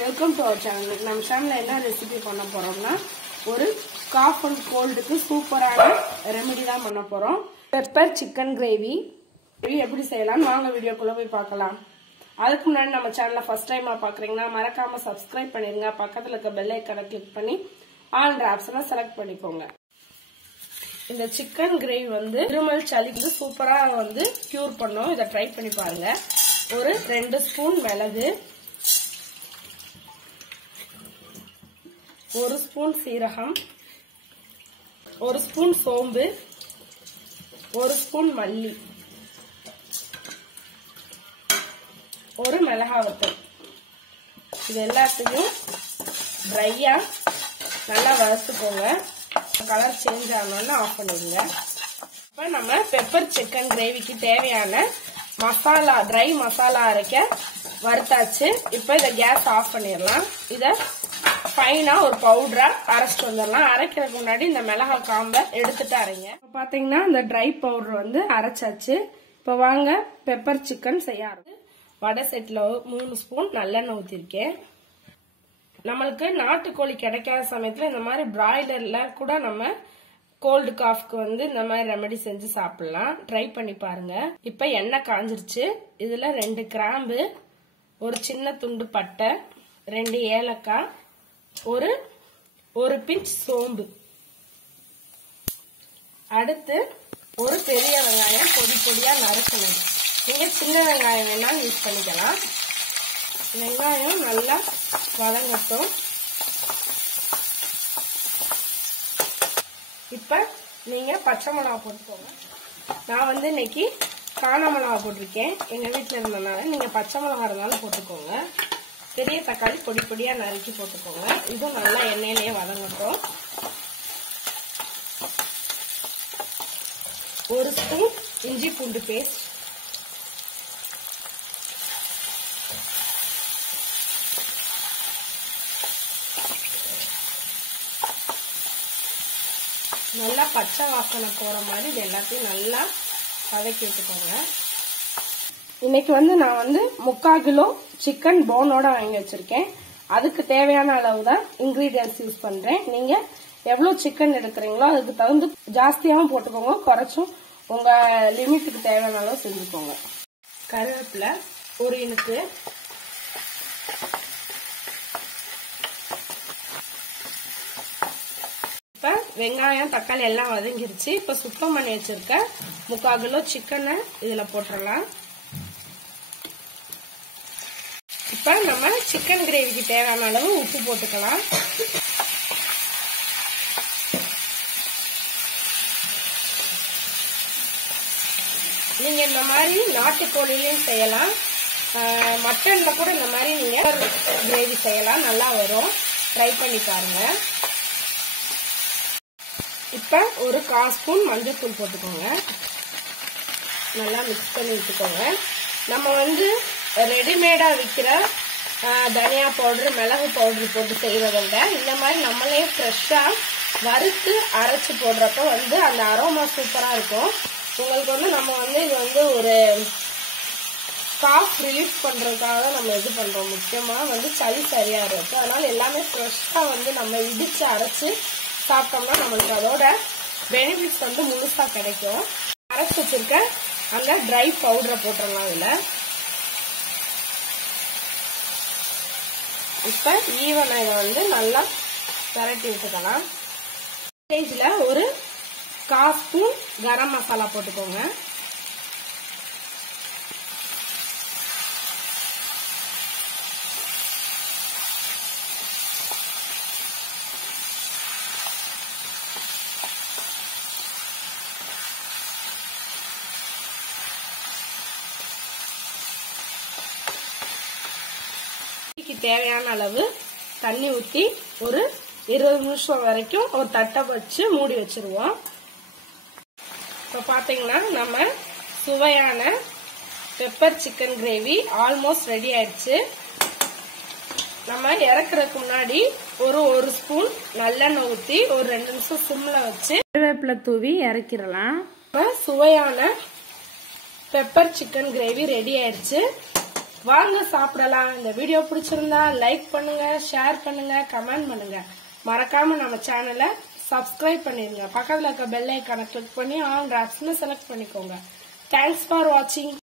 Welcome to our channel. நம்ம சேனல்ல என்ன ரெசிபி பண்ண போறோம்னா ஒரு காஃப் அண்ட் கோல்டுக்கு சூப்பரான ரெமெடி தான் பண்ண போறோம். பெப்பர் சிக்கன் கிரேவி எப்படி செய்யலாம்னு வாங்க வீடியோக்குள்ள போய் பார்க்கலாம். அதுக்கு முன்னாடி நம்ம சேனலை ஃபர்ஸ்ட் டைமா பாக்குறீங்கன்னா மறக்காம சப்ஸ்கிரைப் பண்ணிருங்க. பக்கத்துல இருக்க பெல் ஐகானை கிளிக் பண்ணி ஆல் ஆப்ஷனை செலக்ட் பண்ணிக்கோங்க. இந்த சிக்கன் கிரேவி வந்து இருமல் சளிக்கு சூப்பரா வந்து கியூர் பண்ணும். இதை ட்ரை பண்ணி பாருங்க. ஒரு 2 ஸ்பூன் மிளகு, 1 ஸ்பூன் சீரகம், 1 ஸ்பூன் சோம்பு, 1 ஸ்பூன் மல்லி, 1 மிளகாய் வத்தல். இது எல்லாத்தையும் ட்ரையா நல்லா வறுத்துக்கோங்க. கலர் சேஞ்ச் ஆனோன்னு ஆஃப் பண்ணிடுங்க. இப்போ நம்ம பெப்பர் சிக்கன் கிரேவிக்கு தேவையான மசாலா, ட்ரை மசாலா அரைக்க வறுத்தாச்சு. இப்போ இதை கேஸ் ஆஃப் பண்ணிடலாம். இதை ஃபைனா ஒரு பவுடரா அரைச்சிட்டு வந்துடலாம். அரைக்கிறதுக்கு முன்னாடி இந்த மிளகாய் காம்பை எடுத்துட்டு அரைங்க. இப்போ பாத்தீங்கன்னா இந்த ட்ரை பவுடர் வந்து அரைச்சாச்சு. இப்போ வாங்க பெப்பர் சிக்கன் செய்ய ஆரம்பிச்சு. வடை செட்டில் 3 ஸ்பூன் நல்லெண்ணெய் ஊற்றிருக்கேன். நம்மளுக்கு நாட்டுக்கோழி கிடைக்காத சமயத்துல இந்த மாதிரி பிராய்லர்ல கூட நம்ம கோல்டு காஃப்க்கு வந்து இந்த மாதிரி ரெமெடி செஞ்சு சாப்பிடலாம். ட்ரை பண்ணி பாருங்க. இப்ப எண்ணெய் காஞ்சிருச்சு. இதுல 2 கிராம்பு, ஒரு சின்ன துண்டு பட்டை, 2 ஏலக்காய், ஒரு பிஞ்ச் சோம்பு, அடுத்து ஒரு பெரிய வெங்காயம் பொடி பொடியா நறுக்கணும். நீங்க சின்ன வெங்காயம் வேணாலும் யூஸ் பண்ணிக்கலாம். வெங்காயம் நல்லா வதங்கட்டும். இப்ப நீங்க பச்சை மிளகா போட்டுக்கோங்க. நான் வந்து இன்னைக்கு காண மிளகா போட்டிருக்கேன். எங்க வீட்டுல இருந்ததுனால நீங்க பச்சை மிளகா இருந்தாலும் போட்டுக்கோங்க. பெரிய தக்காளி பொடி பொடியா நறுக்கி போட்டுக்கோங்க. இதுவும் நல்லா எண்ணெயிலேயே வதங்கட்டும். 1 ஸ்பூன் இஞ்சி பூண்டு பேஸ்ட், நல்லா பச்சை வாசனை போற மாதிரி இது எல்லாத்தையும் நல்லா வதக்கி விட்டுக்கோங்க. இன்னைக்கு வந்து நான் வந்து 3/4 கிலோ சிக்கன் போனோட வாங்கி வச்சிருக்கேன். அதுக்கு தேவையான அளவு தான் இன்கிரீடியன்ஸ் யூஸ் பண்றேன். நீங்க எவ்வளவு சிக்கன் எடுக்கிறீங்களோ அதுக்கு தகுந்து ஜாஸ்தியாகவும் போட்டுக்கோங்க, குறைச்சும் உங்க லிமிட்டுக்கு தேவையான அளவு செஞ்சுக்கோங்க. கருவேப்பிலை 1 இனுக்கு, இப்ப வெங்காயம் தக்காளி எல்லாம் வதங்கிருச்சு. இப்ப சுத்தம் பண்ணி வச்சிருக்க 3/4 கிலோ சிக்கனை இதுல போட்டுடலாம். இப்ப நம்ம சிக்கன் கிரேவிக்கு தேவையான அளவு உப்பு போட்டுக்கலாம். நீங்க இந்த மாதிரி நாட்டுக்கோழிலையும் செய்யலாம், மட்டன்ல கூட இந்த மாதிரி நீங்க கிரேவி செய்யலாம், நல்லா வரும். ட்ரை பண்ணி பாருங்க. இப்ப ஒரு 1/4 ஸ்பூன் மஞ்சள் தூள் போட்டுக்கோங்க. நல்லா மிக்ஸ் பண்ணி விட்டுக்கோங்க. நம்ம வந்து ரெடிமேடா விற்கிற தனியா பவுடர், மிளகு பவுடர் போட்டு செய்யறதை விட இந்த மாதிரி நம்மளே ஃப்ரெஷ்ஷா வறுத்து அரைச்சு போடுறப்ப வந்து அந்த அரோமா சூப்பரா இருக்கும். உங்களுக்கு வந்து நம்ம வந்து இது வந்து ஒரு காஃப் ரிலீஃப் பண்றதுக்காக நம்ம இது பண்றோம். முக்கியமா வந்து சளி சரியா இருக்கு. அதனால எல்லாமே ஃப்ரெஷ்ஷா வந்து நம்ம இடிச்சு அரைச்சு சாப்பிட்டோம்னா நம்மளுக்கு அதோட பெனிஃபிட்ஸ் வந்து முழுசா கிடைக்கும். அரைச்சு வச்சிருக்க அந்த ட்ரை பவுடரை போட்டுடலாம் இதுல. இப்ப ஈவனா இதை வந்து நல்லா பரட்டி விட்டுக்கலாம். ஸ்டேஜ்ல ஒரு 1/4 ஸ்பூன் கரம் மசாலா போட்டுக்கோங்க. தேவையான அளவு தண்ணி ஊற்றி ஒரு 20 நிமிஷம் வரைக்கும் ஒரு தட்டை வச்சு மூடி வச்சிருவோம். இப்ப பாத்தீங்கன்னா நம்ம சுவையான pepper chicken gravy almost ready ஆயிடுச்சு. நம்ம இறக்குறதுக்கு முன்னாடி ஒரு ஸ்பூன் நல்லெண்ணெய் ஊற்றி ஒரு 2 நிமிஷம் சிம்ல வச்சு கருவேப்பிலை தூவி இறக்கிடலாம். சுவையான பெப்பர் சிக்கன் கிரேவி ரெடி ஆயிடுச்சு. வாங்க சாப்பிடலாம். இந்த வீடியோ பிடிச்சிருந்தா லைக் பண்ணுங்க, ஷேர் பண்ணுங்க, கமெண்ட் பண்ணுங்க. மறக்காம நம்ம சேனலை சப்ஸ்கிரைப் பண்ணிருங்க. பக்கத்துல இருக்க பெல் ஐக்கானை கிளிக் பண்ணி ஆல் ஆப்ஷனை செலக்ட் பண்ணிக்கோங்க. தேங்க்ஸ் ஃபார் வாட்சிங்.